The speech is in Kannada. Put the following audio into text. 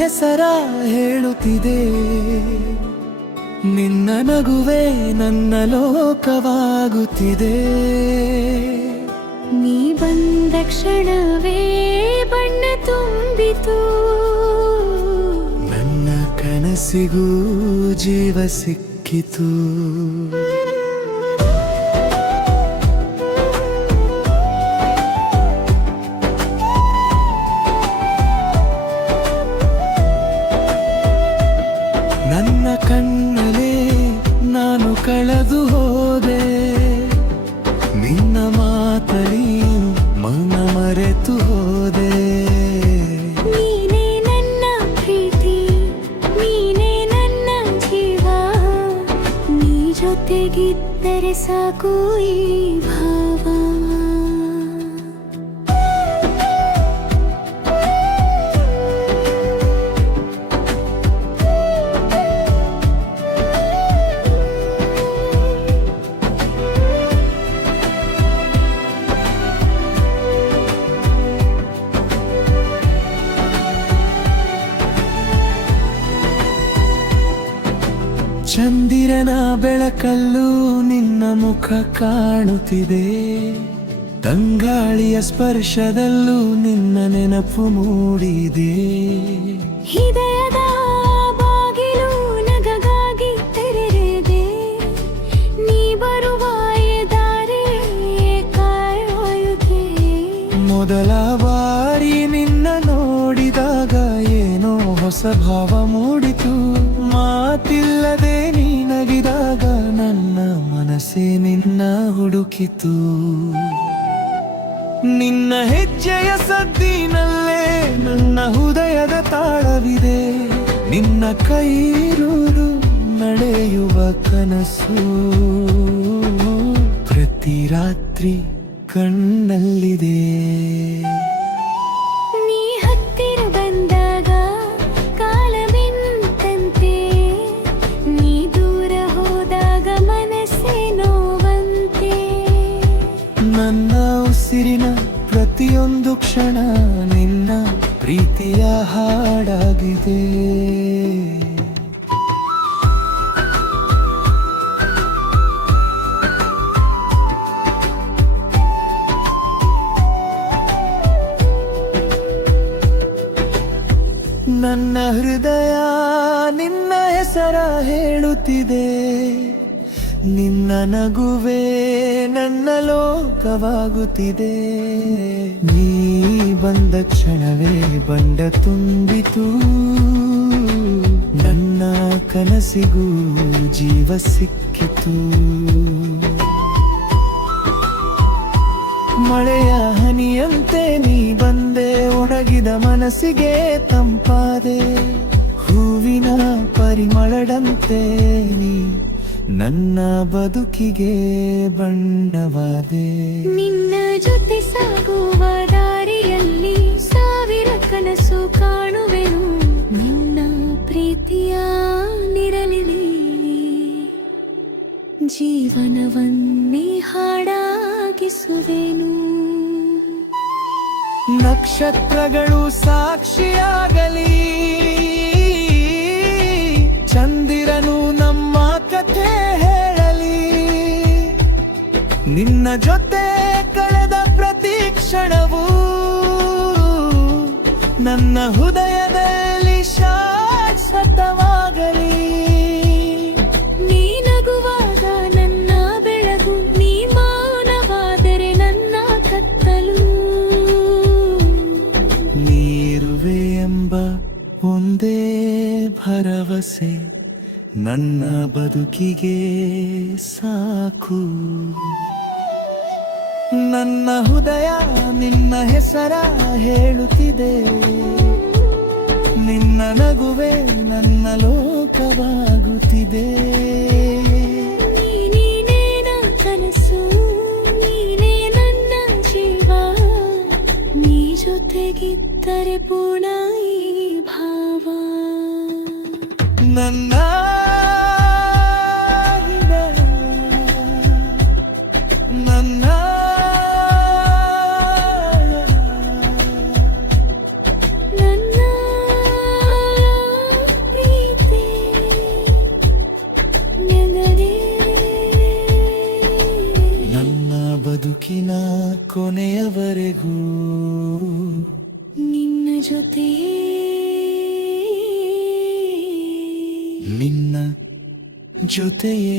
ಹೆಸರ ಹೇಳುತ್ತಿದೆ. ನಿನ್ನ ನಗುವೆ ನನ್ನ ಲೋಕವಾಗುತ್ತಿದೆ. ನೀ ಬಂದ ಕ್ಷಣವೇ ಬಣ್ಣ ತುಂಬಿತು. ನನ್ನ ಕನಸಿಗೂ ಜೀವ ಸಿಕ್ಕಿತು. ನನ್ನ ಕಣ್ಣಲೇ ನಾನು ಕಳೆದು ಹೋದೆ. ನಿನ್ನ ಮಾತಲಿ ಮೌನ ಮರೆತು ಹೋದೆ. ನೀನೇ ನನ್ನ ಪ್ರೀತಿ, ನೀನೇ ನನ್ನ ಜೀವ. ನೀ ಜೊತೆಗಿದ್ದರೆ ಸಾಕು ಈ ಭಾವ. ಚಂದಿರನ ಬೆಳಕಲ್ಲೂ ನಿನ್ನ ಮುಖ ಕಾಣುತ್ತಿದೆ. ತಂಗಾಳಿಯ ಸ್ಪರ್ಶದಲ್ಲೂ ನಿನ್ನ ನೆನಪು ಮೂಡಿದೆ. ಹೃದಯದ ಬಾಗಿಲು ನಗಗಾಗಿ ತೆರೆದಿದೆ. ನೀ ಬರುವ ದಾರಿ ಕಾಯುತ್ತಿದೆ. ಮೊದಲ ಬಾರಿ ನಿನ್ನ ನೋಡಿದಾಗ ಏನೋ ಹೊಸ ಭಾವ ಮೂಡಿತು. ಮಾತಿಲ್ಲದೆ ನೀ ನಗಿದಾಗ ನನ್ನ ಮನಸ್ಸೇ ನಿನ್ನ ಹುಡುಕಿತು. ನಿನ್ನ ಹೆಜ್ಜೆಯ ಸದ್ದಿನಲ್ಲೇ ನನ್ನ ಹೃದಯದ ತಾಳವಿದೆ. ನಿನ್ನ ಕೈರೂರು ನಡೆಯುವ ಕನಸು ಪ್ರತಿ ರಾತ್ರಿ ಕಣ್ಣಲ್ಲಿದೆ. ನೀ ಹತ್ತಿರ ಬಂದಾಗ ಕಾಲ ನಿಂತಂತೆ. ನೀ ದೂರ ಹೋದಾಗ ಮನಸ್ಸೇ ನೋವಂತೆ. ನನ್ನ ಉಸಿರಿನ ಪ್ರತಿಯೊಂದು ಕ್ಷಣ ನಿನ್ನ ಪ್ರೀತಿಯ ಹಾಡಾಗಿದೆ. ನನ್ನ ಹೃದಯ ನಿನ್ನ ಹೆಸರ ಹೇಳುತ್ತಿದೆ. ನಿನ್ನ ನಗುವೆ ನನ್ನ ಲೋಕವಾಗುತ್ತಿದೆ. ನೀ ಬಂದ ಕ್ಷಣವೇ ಬಂಡ ತುಂಬಿತು. ನನ್ನ ಕನಸಿಗೂ ಜೀವ ಸಿಕ್ಕಿತು. ಮಳೆಯ ಹನಿಯಂತೆ ನೀ ಬಂದೆ. ಒಣಗಿದ ಮನಸ್ಸಿಗೆ ತಂಪಾದೆ. ಹೂವಿನ ಪರಿಮಳದಂತೆ ನೀ ನನ್ನ ಬದುಕಿಗೆ ಬಣ್ಣವಾದೆ. ನಿನ್ನ ಜೊತೆ ಸಾಗುವ ದಾರಿಯಲ್ಲಿ ಸಾವಿರ ಕನಸು ಕಾಣುವೆನು. ನಿನ್ನ ಪ್ರೀತಿಯ ನಿರಲಿಲಿ ಜೀವನವನ್ನೇ ಹಾಡಾಗಿಸುವೆನು. ನಕ್ಷತ್ರಗಳು ಸಾಕ್ಷಿಯಾಗಲಿ. ಚಂದಿರನು ನಮ್ಮ ಕಥೆ ಹೇಳಲಿ. ನಿನ್ನ ಜೊತೆ ಕಳೆದ ಪ್ರತಿ ಕ್ಷಣವೂ ನನ್ನ ಹೃದಯದಲ್ಲಿ ಶಾಶ್ವತವಾಗಲಿ. ನೀ ನಗುವಾಗ ನನ್ನ ಬೆಳಗು, ನೀ ಮೌನವಾದರೆ ನನ್ನ ಕತ್ತಲು. ನೀರುವೆ ಎಂಬ ಒಂದೇ ಭರವಸೆ ನನ್ನ ಬದುಕಿಗೆ ಸಾಕು. ನನ್ನ ಹೃದಯ ನಿನ್ನ ಹೆಸರ ಹೇಳುತ್ತಿದೆ. ನಿನ್ನ ನಗುವೆ ನನ್ನ ಲೋಕವಾಗುತ್ತಿದೆ. ನೀನೇ ನನ್ನ ಕನಸು, ನೀನೇ ನನ್ನ ಜೀವ. ನೀ ಜೊತೆಗಿದ್ದರೆ ಪೂರ್ಣ ಈ ಭಾವ. ನನ್ನ ನನ್ನ ನನ್ನ ಬದುಕಿನ ಕೊನೆಯವರೆಗೂ ನಿನ್ನ ಜೊತೆ ನಿನ್ನ ಜೊತೆಯೇ